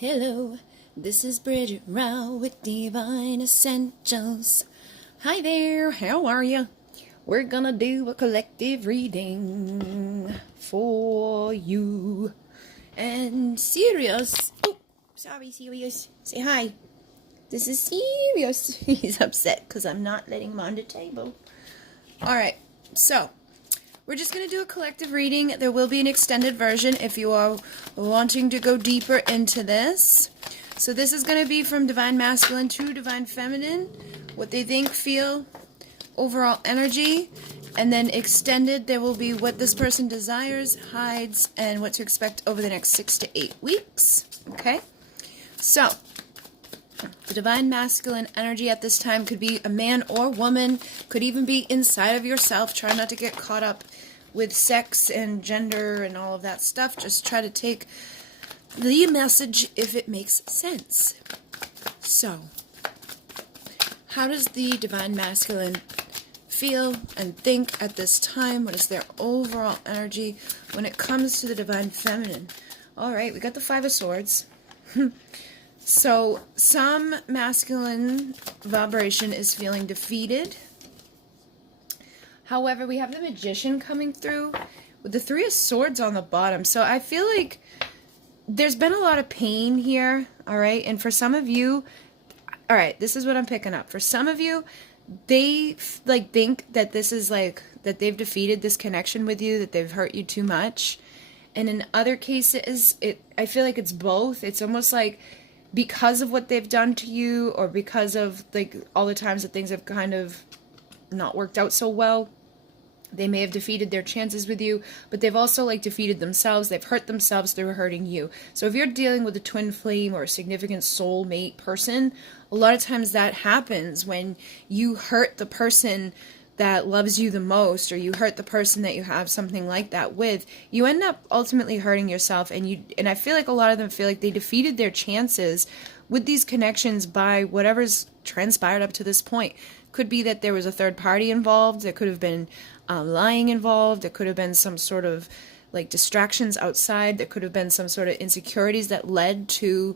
Hello, this is Bridget Rau with Divine Essentials. Hi there, how are you? We're gonna do a collective reading for you. And Sirius, Sirius, say hi. This is Sirius. He's upset because I'm not letting him on the table. Alright, so we're just going to do a collective reading. There will be an extended version if you are wanting to go deeper into this. So this is going to be from Divine Masculine to Divine Feminine, what they think, feel, overall energy, and then extended there will be what this person desires, hides, and what to expect over the next 6 to 8 weeks. Okay? So, the Divine Masculine energy at this time could be a man or woman, could even be inside of yourself. Try not to get caught up with sex and gender and all of that stuff. Just try to take the message if it makes sense. So, how does the Divine Masculine feel and think at this time? What is their overall energy when it comes to the Divine Feminine? Alright, we got the Five of Swords. So, some masculine vibration is feeling defeated. However, we have the Magician coming through with the Three of Swords on the bottom. So, I feel like there's been a lot of pain here, alright? And for some of you, alright, this is what I'm picking up. For some of you, they think that this is that they've defeated this connection with you, that they've hurt you too much. And in other cases, I feel like it's both. It's almost like because of what they've done to you, or because of all the times that things have kind of not worked out so well, they may have defeated their chances with you, but they've also defeated themselves. They've hurt themselves through hurting you. So if you're dealing with a twin flame or a significant soulmate person, a lot of times that happens when you hurt the person that loves you the most, or you hurt the person that you have something like that with, you end up ultimately hurting yourself. And I feel like a lot of them feel like they defeated their chances with these connections by whatever's transpired up to this point. Could be that there was a third party involved. There could have been lying involved. There could have been some sort of distractions outside. There could have been some sort of insecurities that led to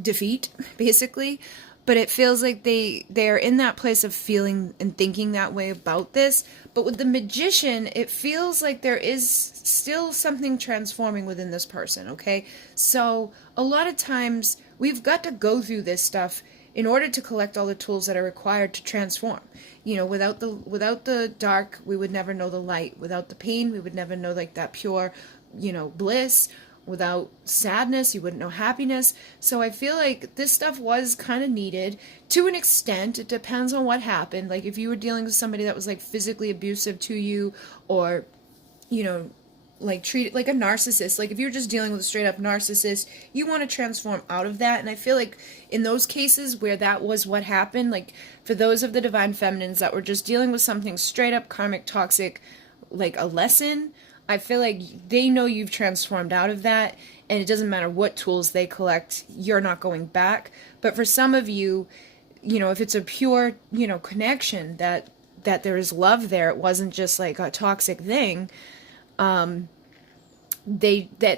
defeat, basically. But it feels like they're in that place of feeling and thinking that way about this. But with the Magician, it feels like there is still something transforming within this person, okay? So a lot of times we've got to go through this stuff in order to collect all the tools that are required to transform. You know, without the dark, we would never know the light. Without the pain, we would never know that pure, bliss. Without sadness, you wouldn't know happiness. So I feel like this stuff was kind of needed to an extent. It depends on what happened. Like if you were dealing with somebody that was physically abusive to you, or treated like a narcissist. Like if you're just dealing with a straight up narcissist, you want to transform out of that. And I feel like in those cases where that was what happened, for those of the Divine Feminines that were just dealing with something straight up karmic toxic, like a lesson, I feel like they know you've transformed out of that, and it doesn't matter what tools they collect, you're not going back. But for some of you, if it's a pure, connection, that there is love there, it wasn't just a toxic thing, that's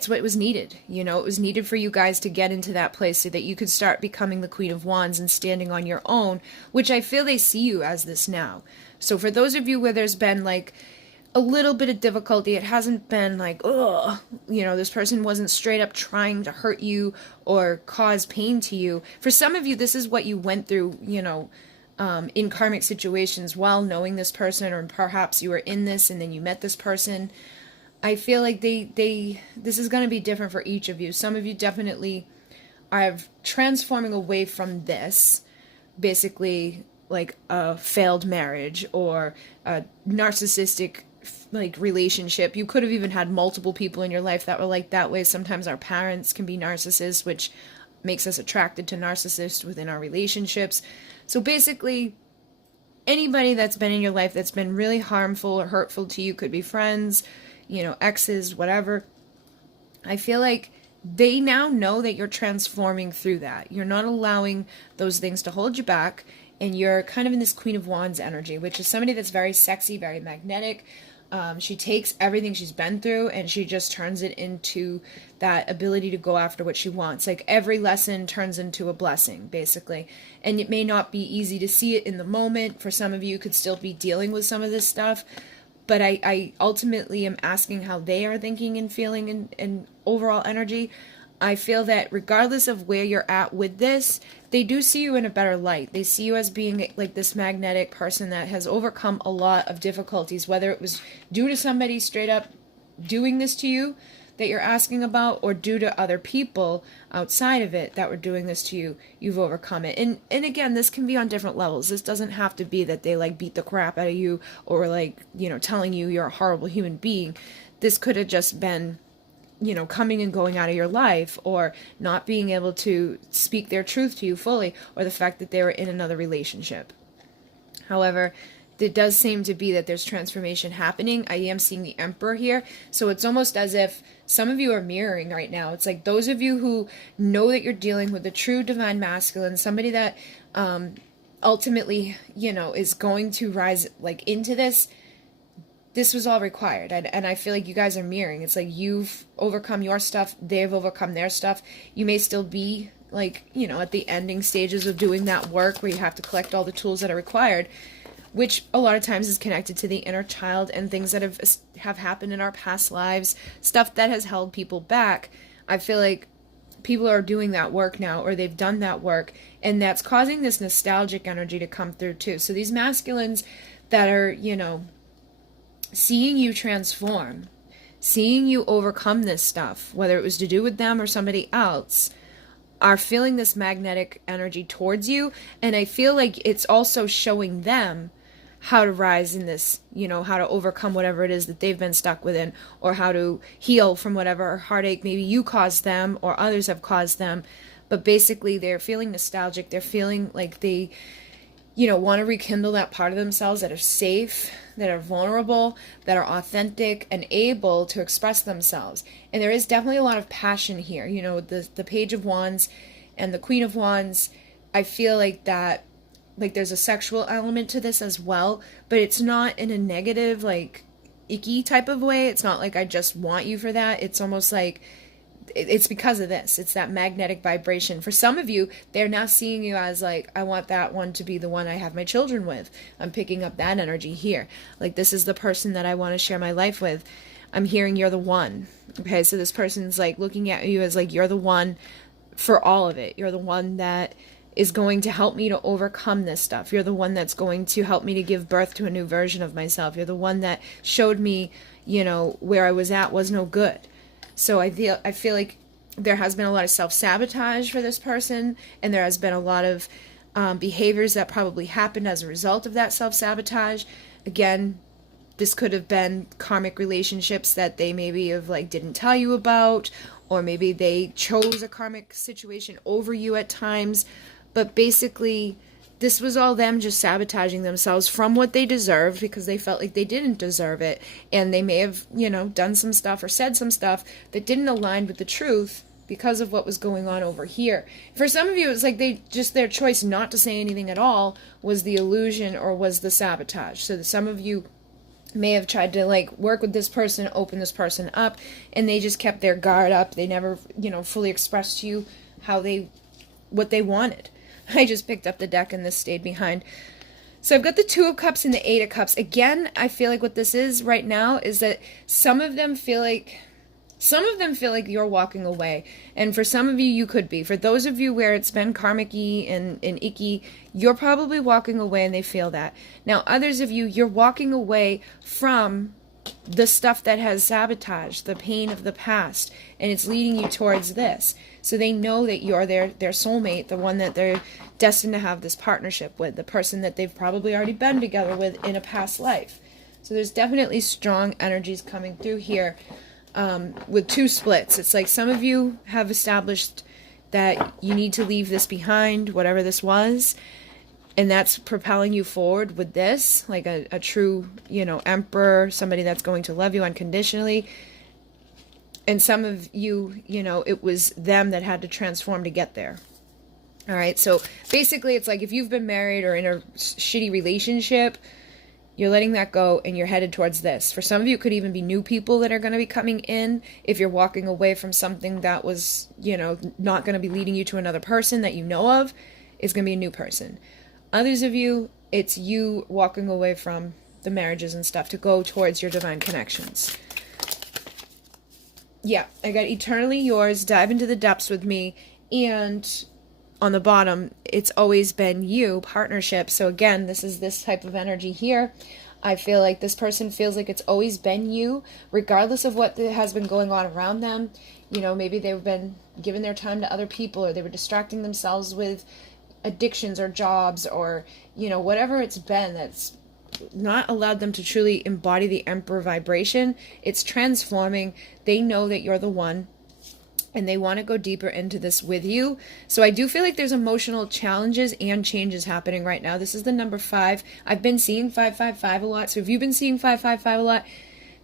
what was needed. It was needed for you guys to get into that place so that you could start becoming the Queen of Wands and standing on your own, which I feel they see you as this now. So for those of you where there's been a little bit of difficulty, it hasn't been this person wasn't straight up trying to hurt you or cause pain to you. For some of you, this is what you went through, in karmic situations while knowing this person, or perhaps you were in this and then you met this person. I feel like this is going to be different for each of you. Some of you definitely are transforming away from this, basically like a failed marriage or a narcissistic relationship. You could have even had multiple people in your life that were that way. Sometimes our parents can be narcissists, which makes us attracted to narcissists within our relationships. So basically, anybody that's been in your life that's been really harmful or hurtful to you, could be friends, exes, whatever. I feel like they now know that you're transforming through that. You're not allowing those things to hold you back, and you're kind of in this Queen of Wands energy, which is somebody that's very sexy, very magnetic, She takes everything she's been through and she just turns it into that ability to go after what she wants. Like every lesson turns into a blessing, basically. And it may not be easy to see it in the moment. For some of you, could still be dealing with some of this stuff. But I ultimately am asking how they are thinking and feeling and overall energy. I feel that regardless of where you're at with this, they do see you in a better light. They see you as being like this magnetic person that has overcome a lot of difficulties, whether it was due to somebody straight up doing this to you that you're asking about, or due to other people outside of it that were doing this to you. You've overcome it. And again, this can be on different levels. This doesn't have to be that they like beat the crap out of you or like, you know, telling you you're a horrible human being. This could have just been, you know, coming and going out of your life, or not being able to speak their truth to you fully, or the fact that they were in another relationship. However, it does seem to be that there's transformation happening. I am seeing the Emperor here, so it's almost as if some of you are mirroring right now. It's like those of you who know that you're dealing with a true divine masculine, somebody that ultimately, you know, is going to rise like into this. This was all required, and I feel like you guys are mirroring. It's like you've overcome your stuff, they've overcome their stuff. You may still be, like, you know, at the ending stages of doing that work where you have to collect all the tools that are required, which a lot of times is connected to the inner child and things that have happened in our past lives, stuff that has held people back. I feel like people are doing that work now, or they've done that work, and that's causing this nostalgic energy to come through too. So these masculines that are, you know, seeing you transform, seeing you overcome this stuff, whether it was to do with them or somebody else, are feeling this magnetic energy towards you. And I feel like it's also showing them how to rise in this, you know, how to overcome whatever it is that they've been stuck within, or how to heal from whatever heartache maybe you caused them or others have caused them. But basically they're feeling nostalgic. They're feeling like they, you know, want to rekindle that part of themselves that are safe, that are vulnerable, that are authentic and able to express themselves. And there is definitely a lot of passion here. You know, the Page of Wands and the Queen of Wands, I feel like that, like there's a sexual element to this as well, but it's not in a negative, like, icky type of way. It's not like I just want you for that. It's almost like it's because of this. It's that magnetic vibration. For some of you, they're now seeing you as like, I want that one to be the one I have my children with. I'm picking up that energy here. Like, this is the person that I want to share my life with. I'm hearing you're the one. Okay, so this person's like looking at you as like, you're the one for all of it. You're the one that is going to help me to overcome this stuff. You're the one that's going to help me to give birth to a new version of myself. You're the one that showed me, you know, where I was at was no good. So I feel like there has been a lot of self-sabotage for this person, and there has been a lot of behaviors that probably happened as a result of that self-sabotage. Again, this could have been karmic relationships that they maybe have like didn't tell you about, or maybe they chose a karmic situation over you at times. But basically, this was all them just sabotaging themselves from what they deserved, because they felt like they didn't deserve it. And they may have, you know, done some stuff or said some stuff that didn't align with the truth because of what was going on over here. For some of you, it's like their choice not to say anything at all was the illusion or was the sabotage. So that some of you may have tried to like work with this person, open this person up, and they just kept their guard up. They never, you know, fully expressed to you what they wanted. I just picked up the deck and this stayed behind. So I've got the Two of Cups and the Eight of Cups. Again, I feel like what this is right now is that some of them feel like you're walking away. And for some of you, you could be. For those of you where it's been karmic-y and icky, you're probably walking away and they feel that. Now, others of you, you're walking away from the stuff that has sabotaged, the pain of the past, and it's leading you towards this. So they know that you're their soulmate, the one that they're destined to have this partnership with, the person that they've probably already been together with in a past life. So there's definitely strong energies coming through here with two splits. It's like some of you have established that you need to leave this behind, whatever this was, and that's propelling you forward with this, like a true, you know, emperor, somebody that's going to love you unconditionally. And some of you, you know, it was them that had to transform to get there. All right, so basically it's like if you've been married or in a shitty relationship, You're letting that go and you're headed towards this. For some of you, it could even be new people that are going to be coming in. If you're walking away from something that was, you know, not going to be leading you to another person that you know of, it's going to be a new person. Others of you, it's you walking away from the marriages and stuff to go towards your divine connections. Yeah, I got eternally yours, dive into the depths with me, and on the bottom, it's always been you, partnership. So again, this is this type of energy here. I feel like this person feels like it's always been you, regardless of what has been going on around them. You know, maybe they've been giving their time to other people, or they were distracting themselves with addictions or jobs, or, you know, whatever it's been that's not allowed them to truly embody the Emperor vibration. It's transforming. They know that you're the one, and they want to go deeper into this with you. So I do feel like there's emotional challenges and changes happening right now. This is the number 5. I've been seeing 555 a lot. So if you've been seeing 555 a lot,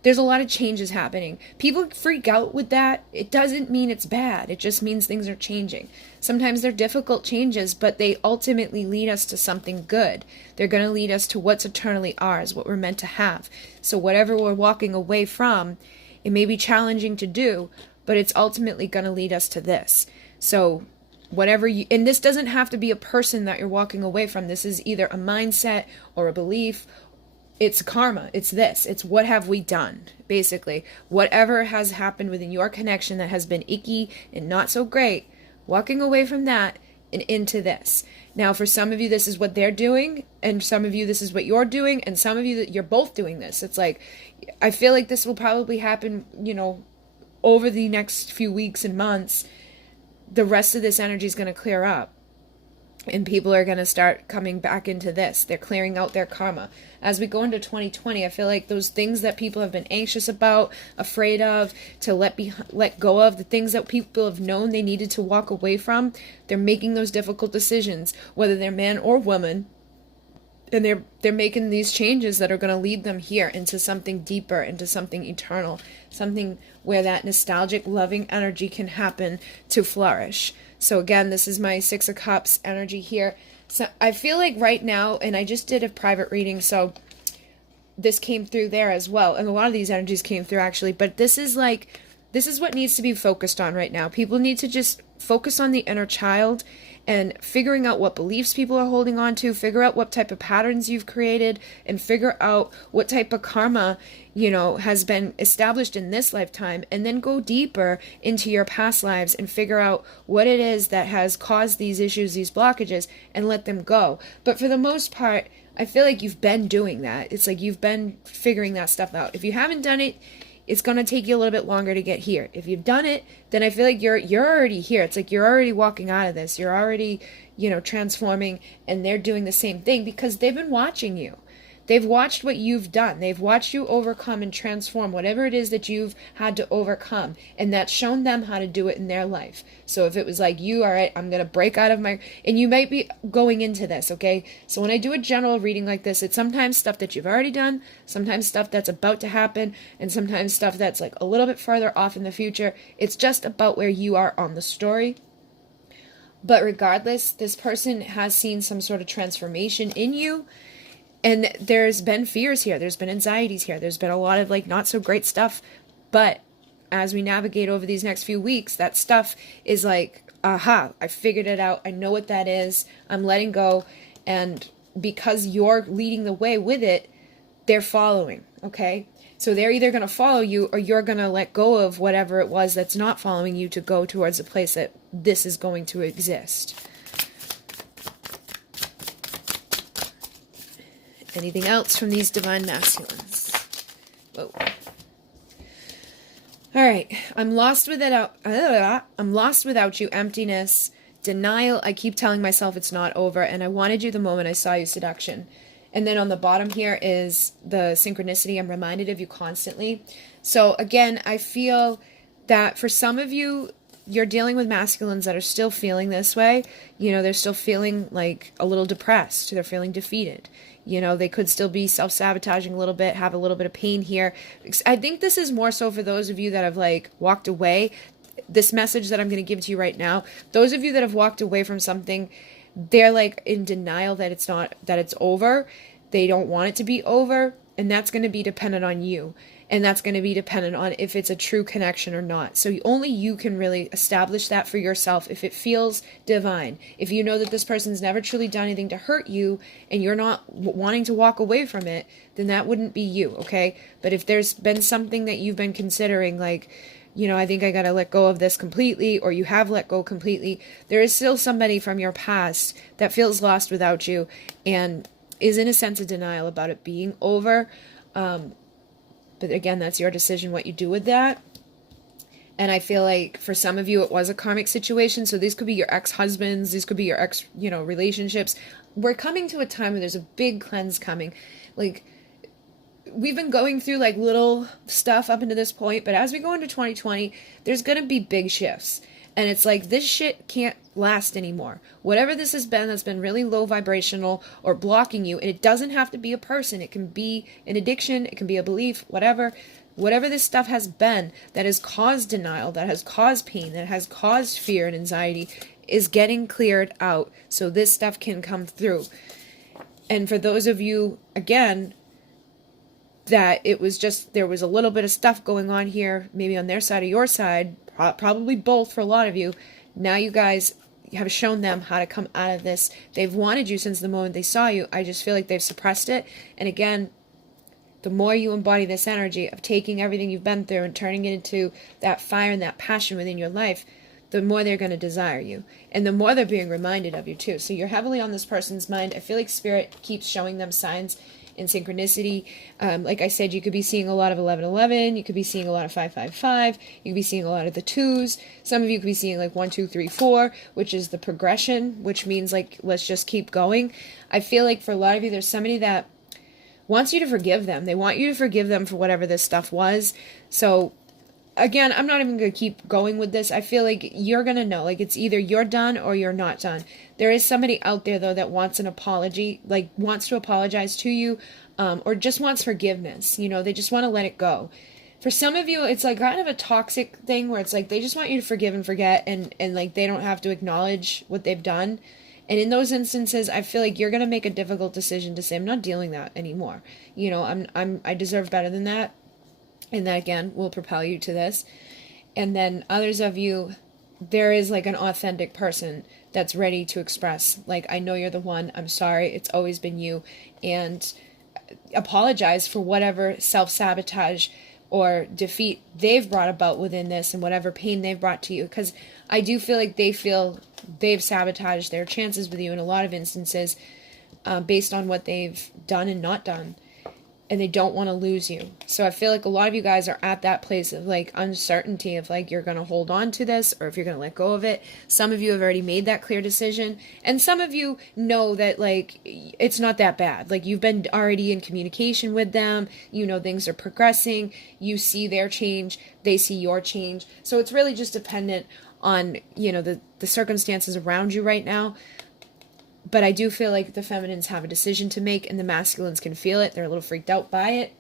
there's a lot of changes happening. People freak out with that. It doesn't mean it's bad. It just means things are changing. Sometimes they're difficult changes, but they ultimately lead us to something good. They're going to lead us to what's eternally ours, what we're meant to have. So whatever we're walking away from, it may be challenging to do, but it's ultimately going to lead us to this. So whatever you, and this doesn't have to be a person that you're walking away from. This is either a mindset or a belief. It's karma. It's this. It's what have we done, basically. Whatever has happened within your connection that has been icky and not so great, walking away from that and into this. Now, for some of you, this is what they're doing, and some of you, this is what you're doing, and some of you, you're both doing this. It's like, I feel like this will probably happen, you know, over the next few weeks and months. The rest of this energy is going to clear up, and people are going to start coming back into this. They're clearing out their karma. As we go into 2020, I feel like those things that people have been anxious about, afraid of, to let go of, the things that people have known they needed to walk away from, they're making those difficult decisions, whether they're man or woman. And they're making these changes that are going to lead them here into something deeper, into something eternal, something where that nostalgic, loving energy can happen to flourish. So again, this is my 6 of Cups energy here. So I feel like right now, and I just did a private reading, so this came through there as well. And a lot of these energies came through actually, but this is what needs to be focused on right now. People need to just focus on the inner child and figuring out what beliefs people are holding on to, figure out what type of patterns you've created, and figure out what type of karma, you know, has been established in this lifetime, and then go deeper into your past lives and figure out what it is that has caused these issues, these blockages, and let them go. But for the most part, I feel like you've been doing that. It's like you've been figuring that stuff out. If you haven't done it, it's going to take you a little bit longer to get here. If you've done it, then I feel like you're already here. It's like you're already walking out of this. You're already, you know, transforming, and they're doing the same thing because they've been watching you. They've watched what you've done. They've watched you overcome and transform whatever it is that you've had to overcome. And that's shown them how to do it in their life. So if it was like you, all right, I'm going to break out of my... And you might be going into this, okay? So when I do a general reading like this, it's sometimes stuff that you've already done, sometimes stuff that's about to happen, and sometimes stuff that's like a little bit farther off in the future. It's just about where you are on the story. But regardless, this person has seen some sort of transformation in you. And there's been fears here. There's been anxieties here. There's been a lot of like not so great stuff. But as we navigate over these next few weeks, that stuff is like, aha, I figured it out. I know what that is. I'm letting go. And because you're leading the way with it, they're following. Okay. So they're either going to follow you or you're going to let go of whatever it was that's not following you to go towards a place that this is going to exist. Anything else from these divine masculines? Whoa. All right. I'm lost without you. Emptiness, denial. I keep telling myself it's not over, and I wanted you the moment I saw you. Seduction. And then on the bottom here is the synchronicity. I'm reminded of you constantly. So again, I feel that for some of you, you're dealing with masculines that are still feeling this way. You know, they're still feeling like a little depressed. They're feeling defeated. You know, they could still be self-sabotaging a little bit, have a little bit of pain here. I think this is more so for those of you that have like walked away. This message that I'm going to give to you right now, those of you that have walked away from something, they're like in denial that it's over. They don't want it to be over, and that's going to be dependent on you. And that's going to be dependent on if it's a true connection or not. So only you can really establish that for yourself if it feels divine. If you know that this person's never truly done anything to hurt you and you're not wanting to walk away from it, then that wouldn't be you, okay? But if there's been something that you've been considering, like, you know, I think I got to let go of this completely, or you have let go completely, there is still somebody from your past that feels lost without you and is in a sense of denial about it being over. But again, that's your decision what you do with that. And I feel like for some of you, it was a karmic situation. So these could be your ex-husbands. These could be your ex, you know, relationships. We're coming to a time where there's a big cleanse coming. Like, we've been going through like little stuff up into this point. But as we go into 2020, there's going to be big shifts. And it's like, this shit can't last anymore. Whatever this has been that's been really low vibrational or blocking you, and it doesn't have to be a person. It can be an addiction. It can be a belief, whatever. Whatever this stuff has been that has caused denial, that has caused pain, that has caused fear and anxiety is getting cleared out so this stuff can come through. And for those of you, again, that it was just, there was a little bit of stuff going on here, maybe on their side or your side, probably both for a lot of you. Now you guys have shown them how to come out of this. They've wanted you since the moment they saw you. I just feel like they've suppressed it. And again, the more you embody this energy of taking everything you've been through and turning it into that fire and that passion within your life, the more they're going to desire you. And the more they're being reminded of you too. So you're heavily on this person's mind. I feel like Spirit keeps showing them signs in synchronicity. Like I said, you could be seeing a lot of 1111. You could be seeing a lot of 555. You could be seeing a lot of the twos. Some of you could be seeing like 1, 2, 3, 4, which is the progression, which means like, let's just keep going. I feel like for a lot of you, there's somebody that wants you to forgive them. They want you to forgive them for whatever this stuff was. So again, I'm not even going to keep going with this. I feel like you're going to know, like it's either you're done or you're not done. There is somebody out there though that wants an apology, like wants to apologize to you, or just wants forgiveness. You know, they just want to let it go. For some of you, it's like kind of a toxic thing where it's like they just want you to forgive and forget, and like they don't have to acknowledge what they've done. And in those instances, I feel like you're going to make a difficult decision to say, I'm not dealing that anymore. You know, I deserve better than that. And that again will propel you to this. And then others of you, there is like an authentic person that's ready to express, like, I know you're the one, I'm sorry, it's always been you, and apologize for whatever self-sabotage or defeat they've brought about within this and whatever pain they've brought to you. Because I do feel like they feel they've sabotaged their chances with you in a lot of instances based on what they've done and not done. And they don't want to lose you. So I feel like a lot of you guys are at that place of like uncertainty of like you're going to hold on to this or if you're going to let go of it. Some of you have already made that clear decision. And some of you know that like it's not that bad. Like you've been already in communication with them. You know things are progressing. You see their change. They see your change. So it's really just dependent on, you know, the circumstances around you right now. But I do feel like the feminines have a decision to make and the masculines can feel it. They're a little freaked out by it.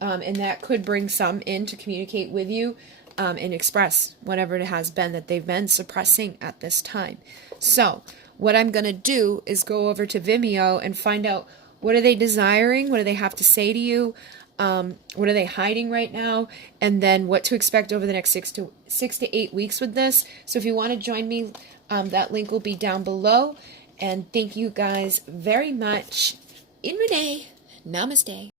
And that could bring some in to communicate with you and express whatever it has been that they've been suppressing at this time. So what I'm going to do is go over to Vimeo and find out what are they desiring? What do they have to say to you? What are they hiding right now? And then what to expect over the next 6 to 8 weeks with this. So if you want to join me, that link will be down below. And thank you guys very much. In Renee. Namaste.